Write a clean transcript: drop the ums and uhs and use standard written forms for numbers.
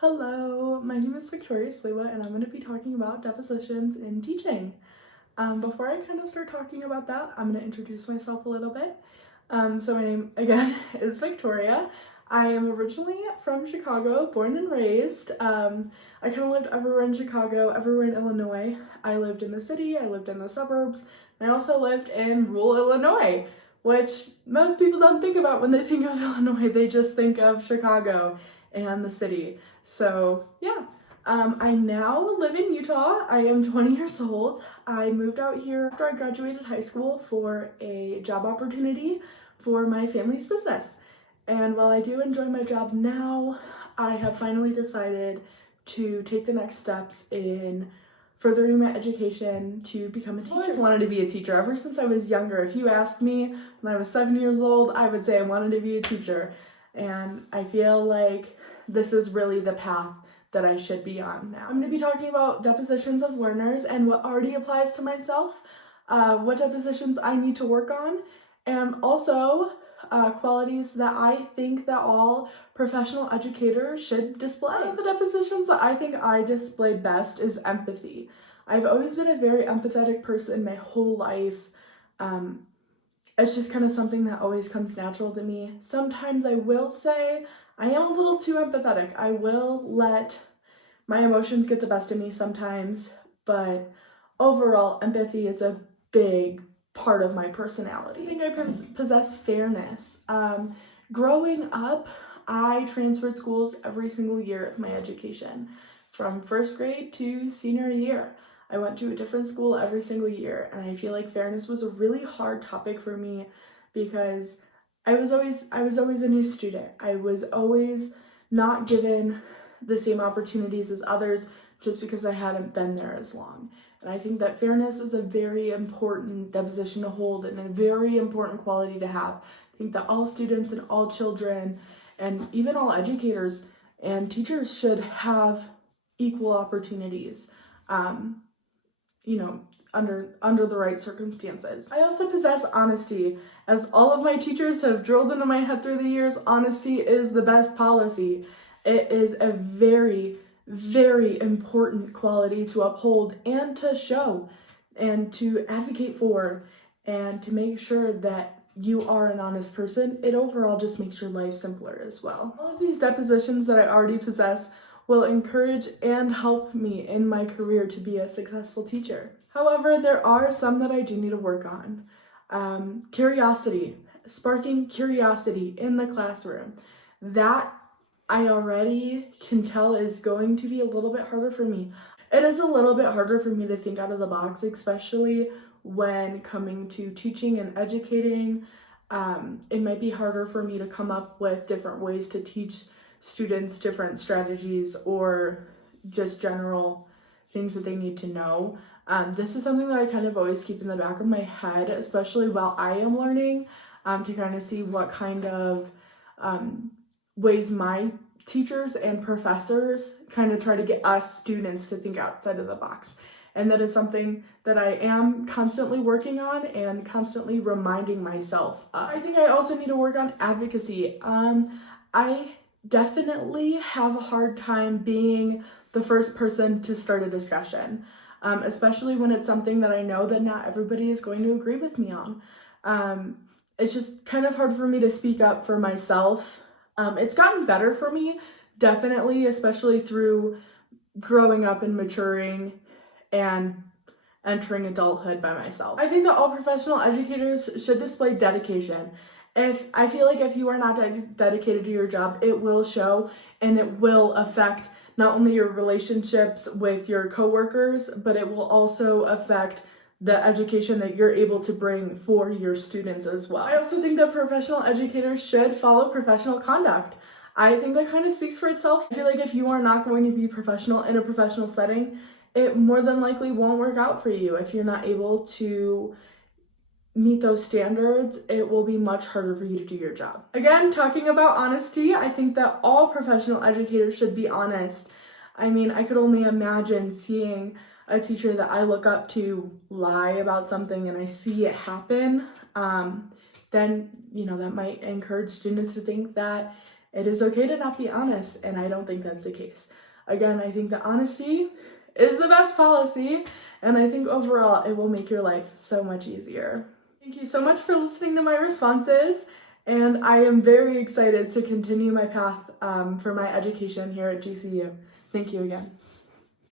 Hello, my name is Victoria Slewa and I'm going to be talking about depositions in teaching. Before I kind of start talking about that, I'm going to introduce myself a little bit. So my name, again, is Victoria. I am originally from Chicago, born and raised. I kind of lived everywhere in Chicago, everywhere in Illinois. I lived in the city, I lived in the suburbs, and I also lived in rural Illinois, which most people don't think about when they think of Illinois. They just think of Chicago and the city. So yeah, I now live in Utah. I am 20 years old. I moved out here after I graduated high school for a job opportunity for my family's business. And while I do enjoy my job now, I have finally decided to take the next steps in furthering my education to become a teacher. I always wanted to be a teacher ever since I was younger. If you asked me when I was 7 years old, I would say I wanted to be a teacher. And I feel like this is really the path that I should be on now. I'm going to be talking about depositions of learners and what already applies to myself, what depositions I need to work on, and also qualities that I think that all professional educators should display. One of the depositions that I think I display best is empathy. I've always been a very empathetic person my whole life. It's just kind of something that always comes natural to me. Sometimes I will say I am a little too empathetic. I will let my emotions get the best of me sometimes, but overall, empathy is a big part of my personality. I think I possess fairness. Growing up, I transferred schools every single year of my education, from first grade to senior year. I went to a different school every single year, and I feel like fairness was a really hard topic for me because I was always a new student. I was always not given the same opportunities as others just because I hadn't been there as long. And I think that fairness is a very important deposition to hold and a very important quality to have. I think that all students and all children and even all educators and teachers should have equal opportunities. Under the right circumstances. I also possess honesty. As all of my teachers have drilled into my head through the years, honesty is the best policy. It is a very, very important quality to uphold and to show and to advocate for and to make sure that you are an honest person. It overall just makes your life simpler as well. All of these depositions that I already possess will encourage and help me in my career to be a successful teacher. However, there are some that I do need to work on. Curiosity, sparking curiosity in the classroom. That I already can tell is going to be a little bit harder for me. It is a little bit harder for me to think out of the box, especially when coming to teaching and educating. It might be harder for me to come up with different ways to teach students different strategies or just general things that they need to know. This is something that I kind of always keep in the back of my head, especially while I am learning, to kind of see what kind of ways my teachers and professors kind of try to get us students to think outside of the box. And that is something that I am constantly working on and constantly reminding myself of. I think I also need to work on advocacy. I definitely have a hard time being the first person to start a discussion, especially when it's something that I know that not everybody is going to agree with me on. It's just kind of hard for me to speak up for myself. It's gotten better for me, definitely, especially through growing up and maturing and entering adulthood by myself. I think that all professional educators should display dedication. I feel like if you are not dedicated to your job, it will show and it will affect not only your relationships with your coworkers, but it will also affect the education that you're able to bring for your students as well. I also think that professional educators should follow professional conduct. I think that kind of speaks for itself. I feel like if you are not going to be professional in a professional setting, it more than likely won't work out for you. If you're not able to meet those standards, it will be much harder for you to do your job. Again, talking about honesty, I think that all professional educators should be honest. I mean, I could only imagine seeing a teacher that I look up to lie about something and I see it happen. Then, that might encourage students to think that it is okay to not be honest, and I don't think that's the case. Again, I think that honesty is the best policy, and I think overall it will make your life so much easier. Thank you so much for listening to my responses, and I am very excited to continue my path for my education here at GCU. Thank you again.